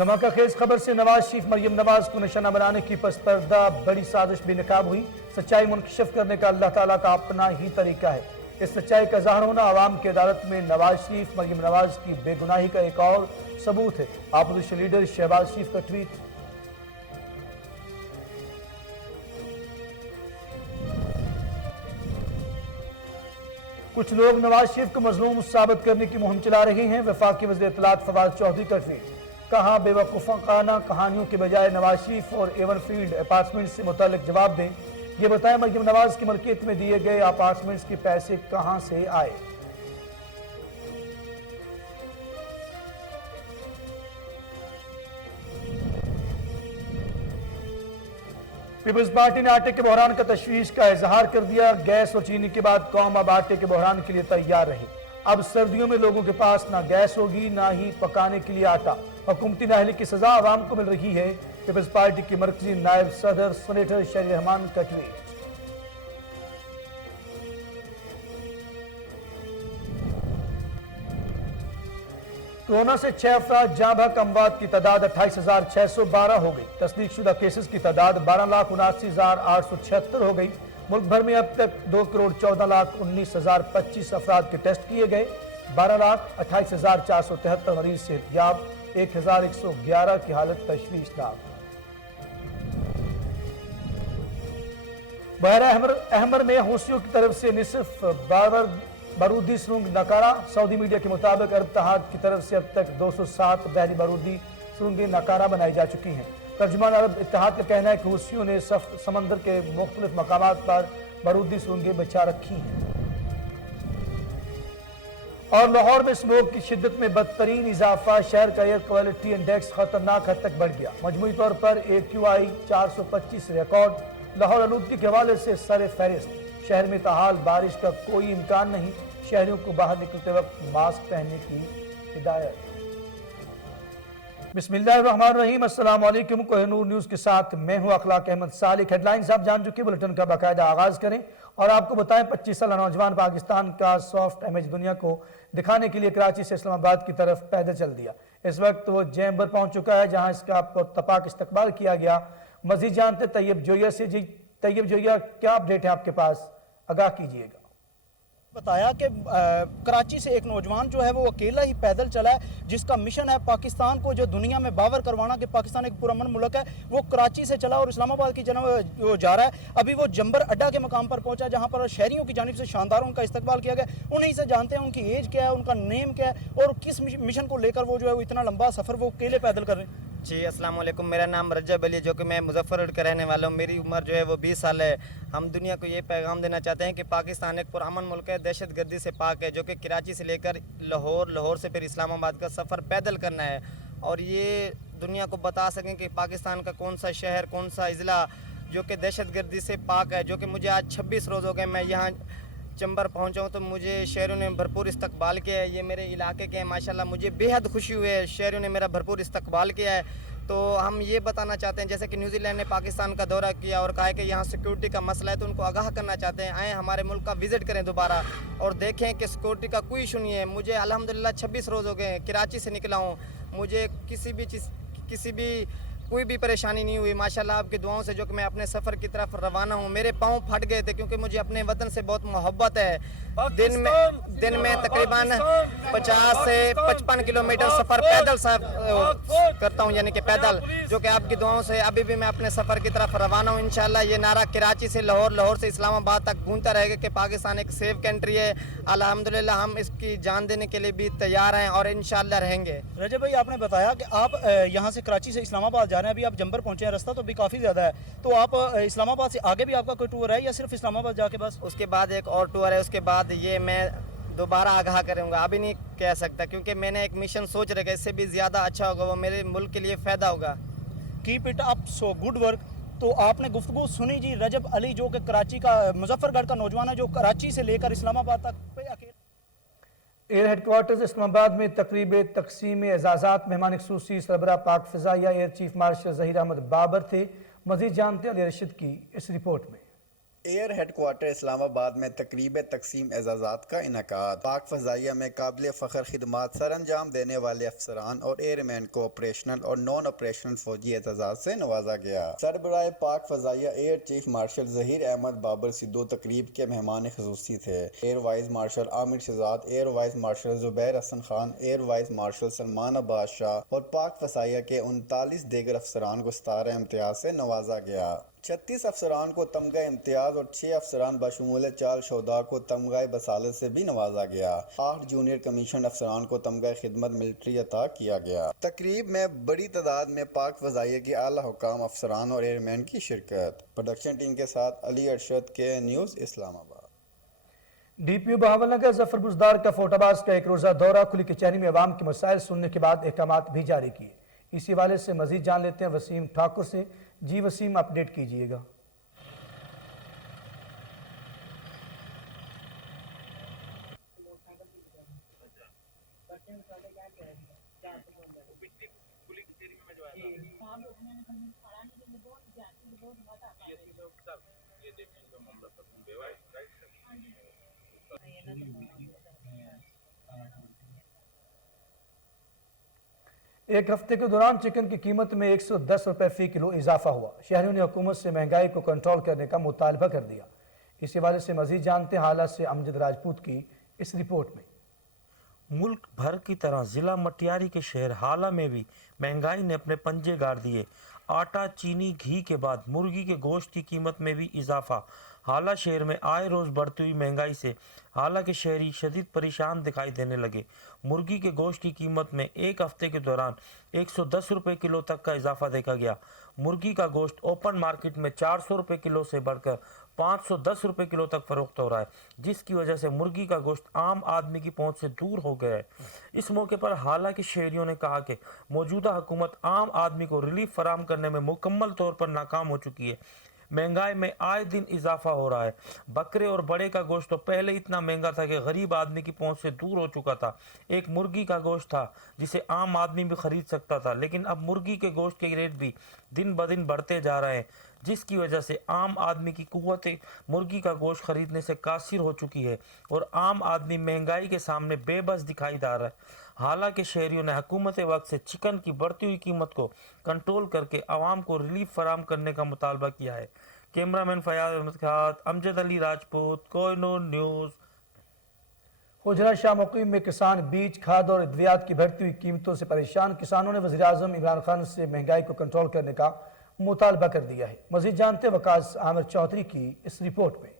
دھماکہ خیز خبر سے نواز شریف مریم نواز کو نشانہ بنانے کی پس پردہ بڑی سازش بے نقاب ہوئی۔ سچائی منکشف کرنے کا اللہ تعالیٰ کا اپنا ہی طریقہ ہے۔ اس سچائی کا ظاہر ہونا عوام کی عدالت میں نواز شریف مریم نواز کی بے گناہی کا ایک اور ثبوت ہے۔ اپوزیشن لیڈر شہباز شریف کا ٹویٹ۔ کچھ لوگ نواز شریف کو مظلوم ثابت کرنے کی مہم چلا رہے ہیں۔ وفاقی وزیر اطلاعات فواد چودھری کا ٹویٹ۔ کہاں بے وقوفانہ کہانیوں کے بجائے نواز شریف اور ایون فیلڈ اپارٹمنٹ سے متعلق جواب دیں۔ یہ بتائیں مریم نواز کی ملکیت میں دیے گئے اپارٹمنٹس کے پیسے کہاں سے آئے۔ پیپلز پارٹی نے آٹے کے بحران کا تشویش کا اظہار کر دیا۔ گیس اور چینی کے بعد قوم اب آٹے کے بحران کے لیے تیار رہی۔ اب سردیوں میں لوگوں کے پاس نہ گیس ہوگی نہ ہی پکانے کے لیے آٹا۔ حکومتی نااہلی کی سزا عوام کو مل رہی ہے۔ پیپلز پارٹی کی مرکزی نائب صدر سینیٹر شہری رحمان کا ٹویٹ۔ کورونا سے 6 افراد جاں بحق، اموات کی تعداد 28,612 ہو گئی۔ تصدیق شدہ کیسز کی تعداد 12,79,876 ہو گئی۔ ملک بھر میں اب تک 2,14,19,025 افراد کے ٹیسٹ کیے گئے۔ 12,28,473 مریض صحت یاب، 1,111 کی حالت تشویشناک۔ بحیرہ احمر میں حوثیوں کی طرف سے نصف بارودی سرنگ ناکارہ۔ سعودی میڈیا کے مطابق عرب اتحاد کی طرف سے اب تک 207 بحری بارودی سرنگیں ناکارہ بنائی جا چکی ہیں۔ ترجمان عرب اتحاد کا کہنا ہے کہ حوثیوں نے سمندر کے مختلف مقامات پر بارودی سرنگیں بچھا رکھی ہیں۔ اور لاہور میں اسموگ کی شدت میں بدترین اضافہ، شہر کا ایئر کوالٹی انڈیکس خطرناک حد تک بڑھ گیا۔ مجموعی طور پر AQI 425 ریکارڈ۔ لاہور آلودگی کے حوالے سے سر فہرست۔ شہر میں تاحال بارش کا کوئی امکان نہیں۔ شہریوں کو باہر نکلتے وقت ماسک پہننے کی ہدایت۔ بسم اللہ الرحمن الرحیم۔ السلام علیکم۔ کوہ نور نیوز کے ساتھ میں ہوں اخلاق احمد صالح۔ ہیڈ لائنز آپ جان چکے، بلٹن کا باقاعدہ آغاز کریں اور آپ کو بتائیں 25 سالہ نوجوان پاکستان کا سافٹ امیج دنیا کو دکھانے کے لیے کراچی سے اسلام آباد کی طرف پیدل چل دیا۔ اس وقت وہ چیمبر پہنچ چکا ہے جہاں اس کا پرتپاک استقبال کیا گیا۔ مزید جانتے طیب جویہ سے۔ جی طیب جویہ، کیا اپڈیٹ ہے آپ کے پاس؟ آگاہ کیجئے گا۔ بتایا کہ کراچی سے ایک نوجوان جو ہے وہ اکیلا ہی پیدل چلا ہے، جس کا مشن ہے پاکستان کو جو دنیا میں باور کروانا کہ پاکستان ایک پرامن ملک ہے۔ وہ کراچی سے چلا اور اسلام آباد کی جانب جا رہا ہے۔ ابھی وہ جمبر اڈا کے مقام پر پہنچا جہاں پر شہریوں کی جانب سے شاندار ان کا استقبال کیا گیا۔ انہیں سے جانتے ہیں ان کی ایج کیا ہے، ان کا نیم کیا ہے اور کس مشن کو لے کر وہ جو ہے وہ اتنا لمبا سفر وہ اکیلے پیدل کر رہے ہیں۔ جی السلام علیکم، میرا نام رجب علی جو کہ میں مظفر روڈ کا رہنے والا ہوں۔ میری عمر جو ہے وہ 20 سال ہے۔ ہم دنیا کو یہ پیغام دینا چاہتے ہیں کہ پاکستان ایک پرامن ملک ہے، دہشت گردی سے پاک ہے، جو کہ کراچی سے لے کر لاہور سے پھر اسلام آباد کا سفر پیدل کرنا ہے اور یہ دنیا کو بتا سکیں کہ پاکستان کا کون سا شہر، کون سا اضلاع جو کہ دہشت گردی سے پاک ہے۔ جو کہ مجھے آج 26 روز ہو گئے میں یہاں چمبر پہنچا ہوں تو مجھے شہریوں نے بھرپور استقبال کیا ہے۔ یہ میرے علاقے کے ہیں، ماشاءاللہ مجھے بے حد خوشی ہوئی ہے، شہریوں نے میرا بھرپور استقبال کیا ہے۔ تو ہم یہ بتانا چاہتے ہیں جیسے کہ نیوزی لینڈ نے پاکستان کا دورہ کیا اور کہا ہے کہ یہاں سیکیورٹی کا مسئلہ ہے، تو ان کو آگاہ کرنا چاہتے ہیں آئیں ہمارے ملک کا وزٹ کریں دوبارہ اور دیکھیں کہ سیکیورٹی کا کوئی ایشو نہیں ہے۔ مجھے الحمدللہ 26 روز ہو گئے، کراچی سے نکلا ہوں، مجھے کسی بھی کوئی بھی پریشانی نہیں ہوئی ماشاءاللہ آپ کی دعاؤں سے، جو کہ میں اپنے سفر کی طرف روانہ ہوں۔ میرے پاؤں پھٹ گئے تھے کیونکہ مجھے اپنے وطن سے بہت محبت ہے۔ دن میں تقریباً 50 سے 55 کلومیٹر سفر پیدل کرتا ہوں، یعنی کہ پیدل، جو کہ آپ کی دعاؤں سے ابھی بھی میں اپنے سفر کی طرف روانہ ہوں۔ انشاءاللہ یہ نعرہ کراچی سے لاہور سے اسلام آباد تک گونجتا رہے گا کہ پاکستان ایک سیف کنٹری ہے۔ الحمدللہ ہم اس کی جان دینے کے لیے بھی تیار ہیں اور انشاءاللہ رہیں گے۔ رجب بھائی، آپ نے بتایا کہ آپ یہاں سے کراچی سے اسلام آباد جا رہے ہیں، ابھی آپ جمبر پہنچے ہیں، رستہ تو ابھی کافی زیادہ ہے، تو آپ اسلام آباد سے آگے بھی آپ کا کوئی ٹور ہے یا صرف اسلام آباد جا کے بس؟ اس کے بعد ایک اور ٹور ہے، اس کے بعد یہ میں دوبارہ آگاہ کروں گا، ابھی نہیں کہہ سکتا کیونکہ میں نے ایک مشن سوچ رکھا ہے، اس سے بھی زیادہ اچھا ہوگا، وہ میرے ملک کے لیے فائدہ ہوگا۔ Keep it up, so good work. تو آپ نے گفتگو سنی جی رجب علی جو کہ کراچی کا مظفر گڑھ کا نوجوان ہے، جو کراچی سے لے کر اسلام آباد تک ایئر ہیڈ کوارٹرز اسلام آباد میں تقریب تقسیم اعزازات، مہمان خصوصی سربراہ پاک فضائیہ air chief marshal Zaheer Ahmed Babar تھے۔ مزید جانتے ہیں علی رشید کی اس رپورٹ میں۔ Air headquarter Islamabad میں تقریب تقسیم اعزازات کا انعقاد۔ پاک فضائیہ میں قابل فخر خدمات سر انجام دینے والے افسران اور ایئر مین کو آپریشنل اور نان آپریشنل فوجی اعزازات سے نوازا گیا۔ سربراہ پاک فضائیہ air chief marshal Zaheer Ahmed Babar Sidhu تقریب کے مہمان خصوصی تھے۔ Air vice marshal Aamir Shahzad, air vice marshal Zubair Hasan Khan, air vice marshal Salman Abbas Shah اور پاک فضائیہ کے 39 دیگر افسران کو ستارہ امتیاز سے نوازا گیا۔ 36 افسران کو تمغہ امتیاز اور 6 افسران بشمول 4 شہداء کو تمغہ بصالت سے بھی نوازا گیا۔ 8 جونیئر کمیشنڈ افسران کو تمغہ خدمت ملٹری عطا کیا گیا۔ تقریب میں بڑی تعداد میں پاک فضائیہ کے اعلیٰ حکام، افسران اور ایئر مین کی شرکت۔ پروڈکشن ٹیم کے ساتھ علی ارشد کے نیوز اسلام آباد۔ ڈی پی او بہاول نگر ظفر بزدار کا فوٹاباز کا ایک روزہ دورہ، کھلی کچہری میں عوام کے مسائل سننے کے بعد احکامات بھی جاری کیے۔ اسی حوالے سے مزید جان لیتے ہیں وسیم ٹھاکر سے۔ جی وسیم، اپڈیٹ کیجئے گا۔ ایک ہفتے کے دوران چکن کی قیمت میں 110 روپے فی کلو اضافہ ہوا۔ شہریوں نے حکومت سے مہنگائی کو کنٹرول کرنے کا مطالبہ کر دیا۔ اس حوالے سے مزید جانتے ہیں حالات سے امجد راجپوت کی اس رپورٹ میں۔ ملک بھر کی طرح ضلع مٹیاری کے شہر حالہ میں بھی مہنگائی نے اپنے پنجے گاڑ دیے۔ آٹا، چینی، گھی کے بعد مرغی کے گوشت کی قیمت میں بھی اضافہ۔ حالہ شہر میں آئے روز بڑھتی ہوئی مہنگائی سے حالہ کے شہری شدید پریشان دکھائی دینے لگے۔ مرغی کے گوشت کی قیمت میں ایک ہفتے کے دوران 110 روپے کلو تک کا اضافہ دیکھا گیا۔ مرغی کا گوشت اوپن مارکیٹ میں 400 روپے کلو سے بڑھ کر 510 روپے کلو تک فروخت ہو رہا ہے، جس کی وجہ سے مرغی کا گوشت عام آدمی کی پہنچ سے دور ہو گیا ہے۔ اس موقع پر حالہ کے شہریوں نے کہا کہ موجودہ حکومت عام آدمی کو ریلیف فراہم کرنے میں مکمل طور پر ناکام ہو چکی ہے۔ مہنگائی میں آئے دن اضافہ ہو رہا ہے۔ بکرے اور بڑے کا گوشت تو پہلے اتنا مہنگا تھا کہ غریب آدمی کی پہنچ سے دور ہو چکا تھا۔ ایک مرغی کا گوشت تھا جسے عام آدمی بھی خرید سکتا تھا، لیکن اب مرغی کے گوشت کے ریٹ بھی دن بدن بڑھتے جا رہے ہیں، جس کی وجہ سے عام آدمی کی قوت مرغی کا گوشت خریدنے سے قاصر ہو چکی ہے اور عام آدمی مہنگائی کے سامنے بے بس دکھائی دے رہا ہے۔ حالانکہ شہریوں نے حکومت وقت سے چکن کی بڑھتی ہوئی قیمت کو کنٹرول کر کے عوام کو ریلیف فراہم کرنے کا مطالبہ کیا ہے۔ کیمرامین فیاض احمد کے ساتھ امجد علی راجپوت، کوہ نور نیوز۔ حجرہ شاہ مقیم میں کسان بیج، کھاد اور ادویات کی بڑھتی ہوئی قیمتوں سے پریشان۔ کسانوں نے وزیراعظم عمران خان سے مہنگائی کو کنٹرول کرنے کا مطالبہ کر دیا ہے۔ مزید جانتے وقاص عامر چودھری کی اس رپورٹ میں۔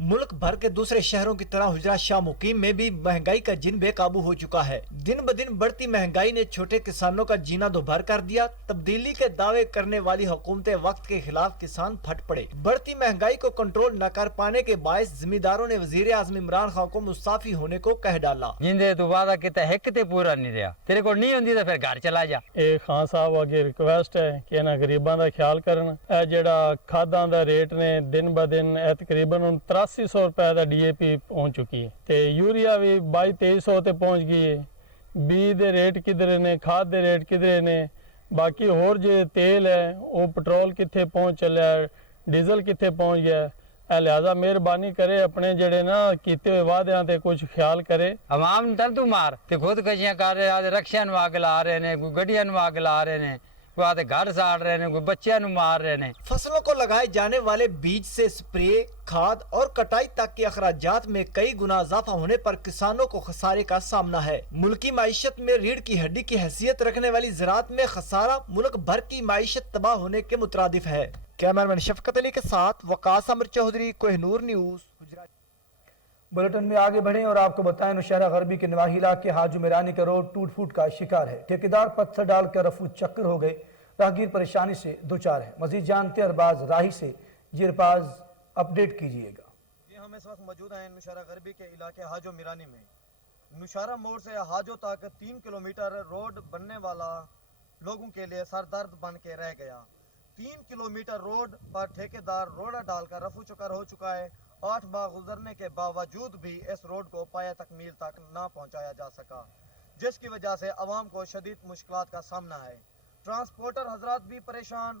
ملک بھر کے دوسرے شہروں کی طرح حجرہ شاہ مقیم میں بھی مہنگائی کا جن بے قابو ہو چکا ہے۔ دن بدن بڑھتی مہنگائی نے چھوٹے کسانوں کا جینا دوبھر کر دیا۔ تبدیلی کے دعوے کرنے والی حکومت وقت کے خلاف کسان پھٹ پڑے۔ بڑھتی مہنگائی کو کنٹرول نہ کر پانے کے باعث زمینداروں نے وزیر اعظم عمران خان کو مستعفی ہونے کو کہہ ڈالا۔ جندے تو وعدہ کیتا ہے تے پورا نہیں رہا، تیرے کو نہیں ہوندی تو پھر گھر چلا جا۔ ਇਹ ਖਾਨ ਸਾਹਿਬ ਅੱਗੇ ਰਿਕੁਐਸਟ ਹੈ ਕਿ ਇਹਨਾਂ ਗਰੀਬਾਂ ਦਾ ਖਿਆਲ ਕਰਨ। ਇਹ ਜਿਹੜਾ ਖਾਦਾਂ ਦਾ ਰੇਟ ਨੇ ਦਿਨ ਬ ਦਿਨ ਇਹ ਤਕਰੀਬਨ ਹੁਣ 8300 ਰੁਪਏ ਦਾ ਡੀਏਪੀ ਪਹੁੰਚ ਚੁੱਕੀ ਹੈ ਤੇ ਯੂਰੀਆ ਵੀ 2200 ਤੇ ਪਹੁੰਚ ਗਈ ਹੈ। ਬੀਜ ਦੇ ਰੇਟ ਕਿਧਰੇ ਨੇ, ਖਾਦ ਦੇ ਰੇਟ ਕਿਧਰੇ ਨੇ, ਬਾਕੀ ਹੋਰ ਜੇ ਤੇਲ ਹੈ ਉਹ ਪੈਟਰੋਲ ਕਿੱਥੇ ਪਹੁੰਚ ਚੱਲਿਆ, ਡੀਜ਼ਲ ਕਿੱਥੇ ਪਹੁੰਚ ਗਿਆ। لہذا مہربانی کرے اپنے جڑے نا کیتے ہوئے وعدیاں تے کچھ خیال کرے۔ عوام دردو مار تے خود کشیاں کر رہے ہیں، رکشیاں نو آگ لا رہے ہیں، کوئی گڈیاں نو آگ لا رہے ہیں، کوئی آدھے گھر ساڑ رہے ہیں، کوئی بچیاں نو مار رہے ہیں۔ فصلوں کو لگائے جانے والے بیج سے سپرے، کھاد اور کٹائی تک کے اخراجات میں کئی گنا اضافہ ہونے پر کسانوں کو خسارے کا سامنا ہے۔ ملکی معیشت میں ریڑھ کی ہڈی کی حیثیت رکھنے والی زراعت میں خسارہ ملک بھر کی معیشت تباہ ہونے کے مترادف ہے۔ کیمرمین شفقت علی کے ساتھ وقاص عامر چودھری، کوہ نور نیوز۔ بلٹن میں آگے بڑھیں اور آپ کو بتائیں نوشہرہ غربی کے نواحی علاقے حاجو میرانی کا روڈ ٹوٹ پھوٹ کا شکار ہے۔ ٹھیکیدار پتھر ڈال کر رفو چکر ہو گئے، راہگیر پریشانی سے دوچار ہے۔ مزید جانتے ارباز راہی سے۔ جی ارباز، اپڈیٹ کیجئے گا۔ جی ہم اس وقت موجود ہیں نوشہرہ غربی کے علاقے حاجو میرانی میں۔ نوشہرہ موڑ سے حاجو تک 3 کلومیٹر روڈ بننے والا لوگوں کے لیے سر درد بن کے رہ گیا۔ 3 کلومیٹر روڈ پر ٹھیکیدار روڑا ڈال کر رفو چکر ہو چکا ہے۔ 8 ماہ گزرنے کے باوجود بھی اس روڈ کو پایہ تکمیل تک نہ پہنچایا جا سکا، جس کی وجہ سے عوام کو شدید مشکلات کا سامنا ہے۔ ٹرانسپورٹر حضرات بھی پریشان،